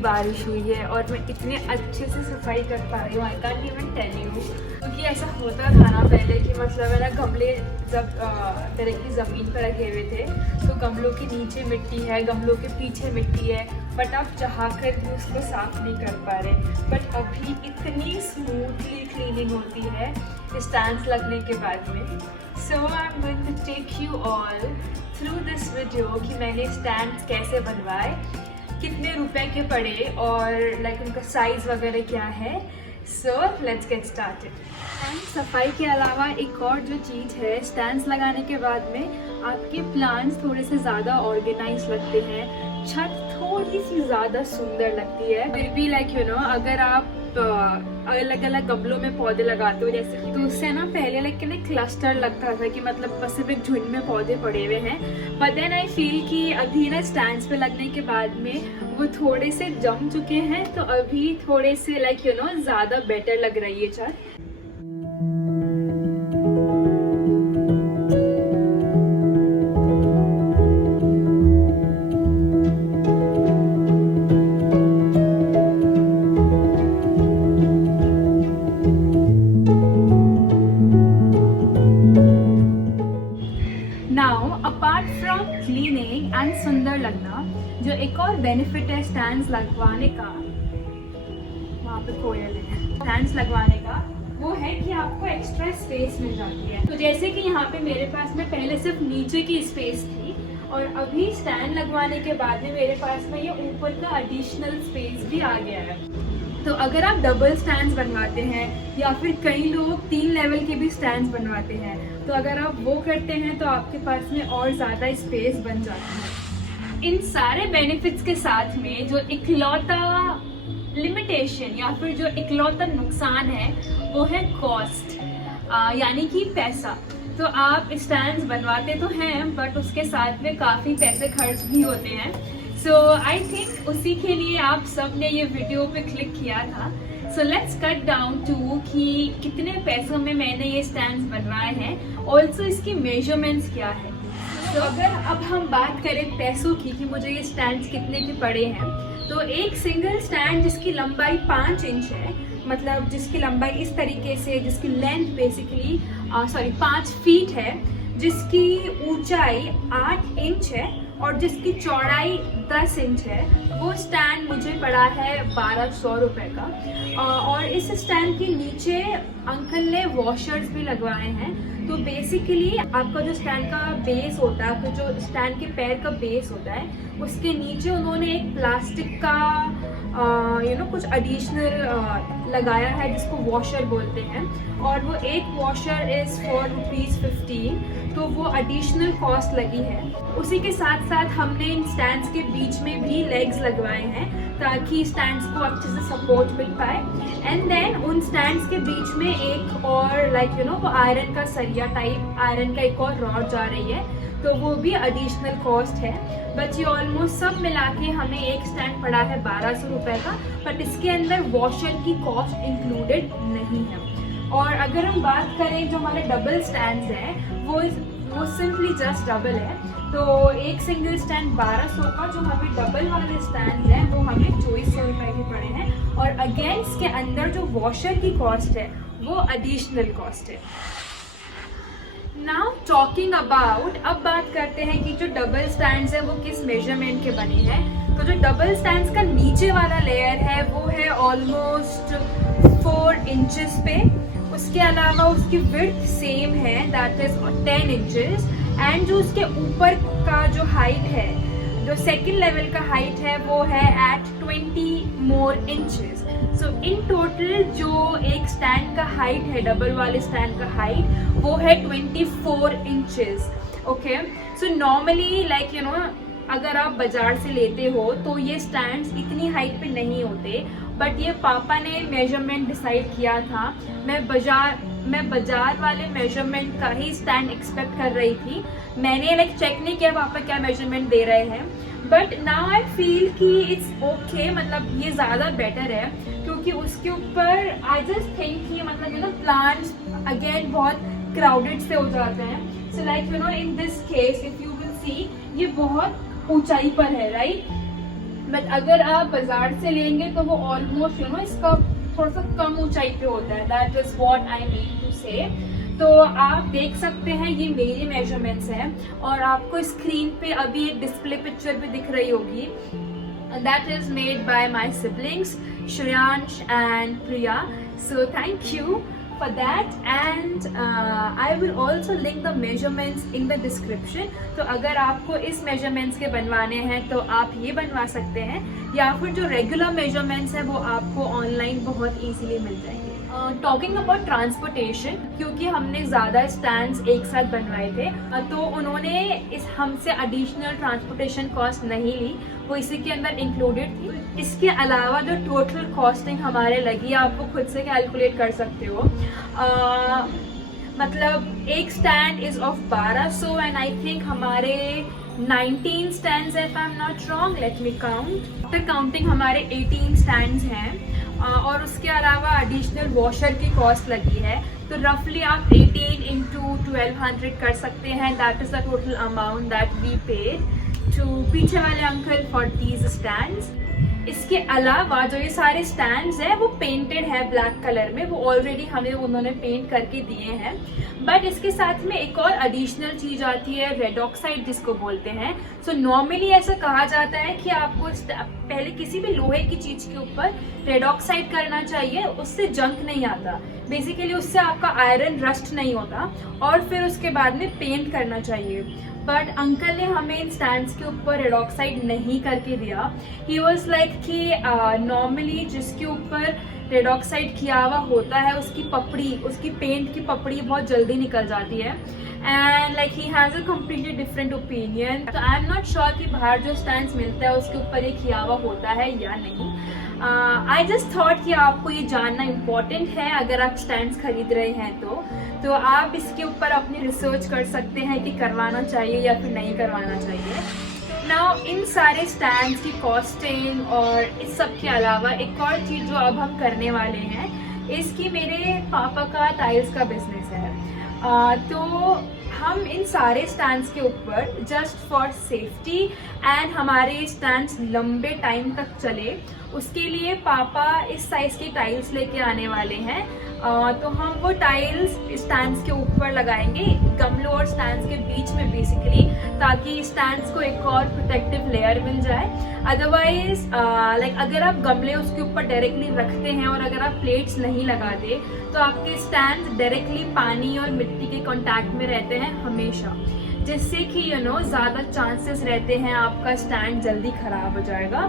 बारिश हुई है और मैं इतने अच्छे से सफाई कर पा रही हूँ, I can't even tell you. क्योंकि ऐसा होता था ना पहले कि मतलब है ना, गमले जब डायरेक्टली ज़मीन पर रखे हुए थे तो गमलों के नीचे मिट्टी है, गमलों के पीछे मिट्टी है, बट आप चाह कर भी उसको साफ नहीं कर पा रहे। बट अभी इतनी स्मूथली क्लीनिंग होती है स्टैंड्स लगने के बाद में। So I am going to take you all through this video कि मैंने स्टैंड्स कैसे बनवाए, कितने रुपए के पड़े और लाइक उनका साइज़ वगैरह क्या है। So let's get started. And सफाई के अलावा एक और जो चीज़ है, स्टैंड्स लगाने के बाद में आपके प्लांट्स थोड़े से ज़्यादा ऑर्गेनाइज लगते हैं, छत थोड़ी सी ज़्यादा सुंदर लगती है। फिर भी लाइक यू नो, अगर आप अलग अलग गमलों में पौधे लगाते हो जैसे, तो उससे ना पहले लाइक ना क्लस्टर लगता था कि मतलब बस सिर्फ एक झुंड में पौधे पड़े हुए हैं। बट देन आई फील कि अभी ना स्टैंड्स पे लगने के बाद में वो थोड़े से जम चुके हैं, तो अभी थोड़े से लाइक यू नो ज़्यादा बेटर लग रही है छत। क्लीनिंग एंड सुंदर लगना, जो एक और बेनिफिट है स्टैंड्स लगवाने का, वहाँ पे कोयल है, स्टैंड्स लगवाने का वो है कि आपको एक्स्ट्रा स्पेस मिल जाती है। तो जैसे कि यहाँ पे मेरे पास में पहले सिर्फ नीचे की स्पेस थी और अभी स्टैंड लगवाने के बाद में मेरे पास में ये ऊपर का एडिशनल स्पेस भी आ गया है। तो अगर आप डबल स्टैंड्स बनवाते हैं या फिर कई लोग 3 लेवल के भी स्टैंड्स बनवाते हैं, तो अगर आप वो करते हैं तो आपके पास में और ज़्यादा स्पेस बन जाती है। इन सारे बेनिफिट्स के साथ में जो इकलौता लिमिटेशन या फिर जो इकलौता नुकसान है वो है कॉस्ट, यानी कि पैसा। तो आप स्टैंड्स बनवाते तो हैं बट उसके साथ में काफ़ी पैसे खर्च भी होते हैं। सो आई थिंक उसी के लिए आप सब ने ये वीडियो पे क्लिक किया था। So let's cut down to कि कितने पैसों में मैंने ये स्टैंड्स बनवाए हैं, ऑल्सो इसकी मेजरमेंट्स क्या है। तो अगर अब हम बात करें पैसों की कि मुझे ये स्टैंड्स कितने के पड़े हैं, तो एक सिंगल स्टैंड जिसकी लंबाई 5 इंच है, मतलब जिसकी लंबाई इस तरीके से, जिसकी लेंथ बेसिकली 5 फीट है, जिसकी ऊंचाई 8 इंच है और जिसकी चौड़ाई 10 इंच है, वो स्टैंड मुझे पड़ा है 1200 रुपये का। और इस स्टैंड के नीचे अंकल ने वॉशर्स भी लगवाए हैं। तो बेसिकली आपका जो स्टैंड का बेस होता है, आपका जो स्टैंड के पैर का बेस होता है, उसके नीचे उन्होंने एक प्लास्टिक का कुछ एडिशनल लगाया है जिसको वॉशर बोलते हैं, और वो एक वॉशर इज़ फॉर ₹15, तो वो एडिशनल कॉस्ट लगी है। उसी के साथ साथ हमने इन स्टैंड्स के बीच में भी लेग्स लगवाए हैं ताकि स्टैंड्स को अच्छे से सपोर्ट मिल पाए। एंड देन उन स्टैंड्स के बीच में एक और लाइक यू नो वो आयरन का सरिया टाइप आयरन का एक और रॉड जा रही है, तो वो भी एडिशनल कॉस्ट है। बट ये ऑलमोस्ट सब मिला के हमें एक स्टैंड पड़ा है 1200 रुपये का, बट इसके अंदर वॉशर की कॉस्ट इंक्लूडेड नहीं है। और अगर हम बात करें जो हमारे डबल स्टैंड्स हैं, वो सिंपली जस्ट डबल है। तो एक सिंगल स्टैंड 1200 का, जो हमें डबल वाले स्टैंड हैं वो हमें 2400 रुपये के पड़े हैं। और अगेन इसके अंदर जो वॉशर की कॉस्ट है वो एडिशनल कॉस्ट है। नाउ टॉकिंग अबाउट, अब बात करते हैं कि जो डबल स्टैंड्स है वो किस मेजरमेंट के बने हैं। तो जो डबल स्टैंड्स का नीचे वाला लेयर है वो है ऑलमोस्ट 4 इंचेस पे। उसके अलावा उसकी विड्थ सेम है, दैट इज 10 इंचेस। एंड जो उसके ऊपर का जो हाइट है, जो सेकेंड लेवल का हाइट है, वो है at 20 more inches. So in total जो एक स्टैंड का हाइट है, डबल वाले स्टैंड का हाइट, वो है 24 inches. Okay, so normally like you know अगर आप बाजार से लेते हो तो ये स्टैंड्स इतनी हाइट पे नहीं होते, बट ये पापा ने मेजरमेंट डिसाइड किया था। मैं बाजार वाले मेजरमेंट का ही स्टैंड एक्सपेक्ट कर रही थी। मैंने लाइक चेक नहीं किया पापा क्या मेजरमेंट दे रहे हैं, बट नाउ आई फील कि इट्स ओके, मतलब ये ज़्यादा बेटर है क्योंकि उसके ऊपर आई जस्ट थिंक कि मतलब यू नो प्लांट्स अगेन बहुत क्राउडेड से हो जाते हैं। So like you know in this case if you will see, ये बहुत ऊंचाई पर है, राइट। बट अगर आप बाजार से लेंगे तो वो ऑलमोस्ट इसका थोड़ा सा कम ऊंचाई पे होता है। That is what I mean to say. तो आप देख सकते हैं ये मेरी मेजरमेंट्स हैं और आपको स्क्रीन पे अभी एक डिस्प्ले पिक्चर भी दिख रही होगी। That is made by my siblings Shreyansh and Priya, so thank you for that and I will also link the measurements in the description। तो अगर आपको इस measurements के बनवाने हैं तो आप ये बनवा सकते हैं, या फिर जो रेगुलर measurements हैं वो आपको ऑनलाइन बहुत ईजीली मिल जाएंगे। टॉकिंग अबाउट ट्रांसपोर्टेशन, क्योंकि हमने ज़्यादा स्टैंड्स एक साथ बनवाए थे तो उन्होंने हमसे एडिशनल ट्रांसपोर्टेशन कॉस्ट नहीं ली, वो इसी के अंदर इंक्लूडेड थी। इसके अलावा जो टोटल कॉस्टिंग हमारे लगी आप वो खुद से कैलकुलेट कर सकते हो। मतलब एक stand is of 1200 and I think हमारे 19 स्टैंड्स है, if I am not wrong, let me count. After counting हमारे 18 स्टैंड्स हैं और उसके अलावा एडिशनल वॉशर की कॉस्ट लगी है। तो रफली आप 18 into 1200 कर सकते हैं। That is the total amount that we paid to पीछे वाले अंकल फॉर दीज स्टैंड्स। इसके अलावा जो ये सारे स्टैंड्स हैं वो पेंटेड है ब्लैक कलर में, वो ऑलरेडी हमें उन्होंने पेंट करके दिए हैं। बट इसके साथ में एक और एडिशनल चीज आती है रेड ऑक्साइड जिसको बोलते हैं। सो नॉर्मली ऐसा कहा जाता है कि आपको पहले किसी भी लोहे की चीज के ऊपर रेड ऑक्साइड करना चाहिए, उससे जंक नहीं आता, बेसिकली उससे आपका आयरन रस्ट नहीं होता, और फिर उसके बाद में पेंट करना चाहिए। बट अंकल ने हमें इन स्टैंड्स के ऊपर रेड ऑक्साइड नहीं करके दिया। ही वॉज लाइक कि नॉर्मली जिसके ऊपर रेड ऑक्साइड किया हुआ होता है उसकी पपड़ी, उसकी पेंट की पपड़ी बहुत जल्दी निकल जाती है and like he has a completely different opinion. तो आई एम नॉट श्योर कि बाहर जो स्टैंड्स मिलता है उसके ऊपर ये किया हुआ होता है या नहीं। आई जस्ट थॉट कि आपको ये जानना इम्पॉर्टेंट है अगर आप स्टैंड्स खरीद रहे हैं तो आप इसके ऊपर अपनी रिसर्च कर सकते हैं कि करवाना चाहिए या फिर नहीं करवाना चाहिए। नाउ इन सारे स्टैंड्स की कॉस्टिंग और इस सब के अलावा एक और चीज़ जो अब हम करने वाले हैं, इसकी मेरे पापा का टाइल्स का बिजनेस है। तो हम इन सारे स्टैंड्स के ऊपर जस्ट फॉर सेफ्टी एंड हमारे स्टैंड्स लंबे टाइम तक चले उसके लिए पापा इस साइज की टाइल्स लेके आने वाले हैं। तो हम वो टाइल्स स्टैंड्स के ऊपर लगाएंगे, गमलों और स्टैंड्स के बीच में बेसिकली, ताकि स्टैंड्स को एक और प्रोटेक्टिव लेयर मिल जाए। अदरवाइज लाइक अगर आप गमले उसके ऊपर डायरेक्टली रखते हैं और अगर आप प्लेट्स नहीं लगाते तो आपके स्टैंड्स डायरेक्टली पानी और मिट्टी के कांटेक्ट में रहते हैं हमेशा, जिससे कि ज़्यादा चांसेस रहते हैं आपका स्टैंड जल्दी ख़राब हो जाएगा।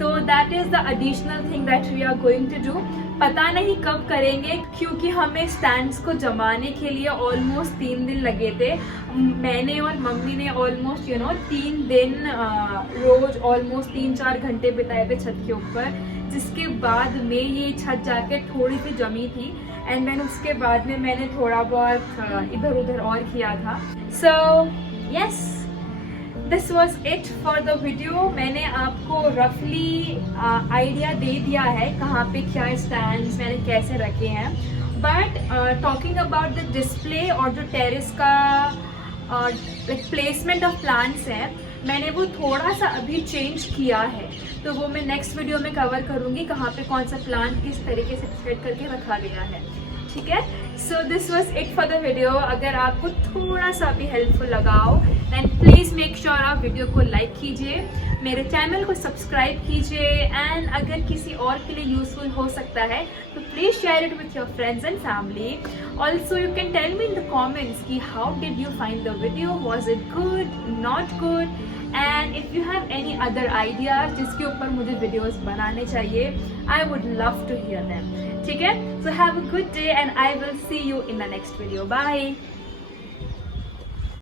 तो that is the additional thing that we are going to do. पता नहीं कब करेंगे क्योंकि हमें स्टैंड्स को जमाने के लिए ऑलमोस्ट 3 दिन लगे थे। मैंने और मम्मी ने ऑलमोस्ट 3 दिन रोज़ ऑलमोस्ट 3-4 घंटे बिताए थे छत के ऊपर, जिसके बाद में ये छत जाके थोड़ी सी जमी थी एंड देन उसके बाद में मैंने थोड़ा बहुत इधर उधर और किया था। So yes, this was it for the video. मैंने आपको रफली आइडिया दे दिया है कहाँ पे क्या स्टैंड्स मैंने कैसे रखे हैं। But talking about the display और जो टेरेस का प्लेसमेंट ऑफ प्लांट्स है, मैंने वो थोड़ा सा अभी चेंज किया है, तो वो मैं नेक्स्ट वीडियो में कवर करूँगी कहाँ पे कौन सा प्लांट किस तरीके से सेट करके रखा गया है। ठीक है, so this was it for the video. अगर आपको थोड़ा सा भी हेल्पफुल लगा हो देन प्लीज़ मेक श्योर आप वीडियो को लाइक कीजिए, मेरे चैनल को सब्सक्राइब कीजिए एंड अगर किसी और के लिए यूजफुल हो सकता है तो please share it with your friends and family. Also you can tell me in the comments कि how did you find the video, was it good, not good, and if you have any other ideas जिसके ऊपर मुझे videos बनाने चाहिए, I would love to hear them. ठीक है, so have a good day and I will see you in the next video. Bye.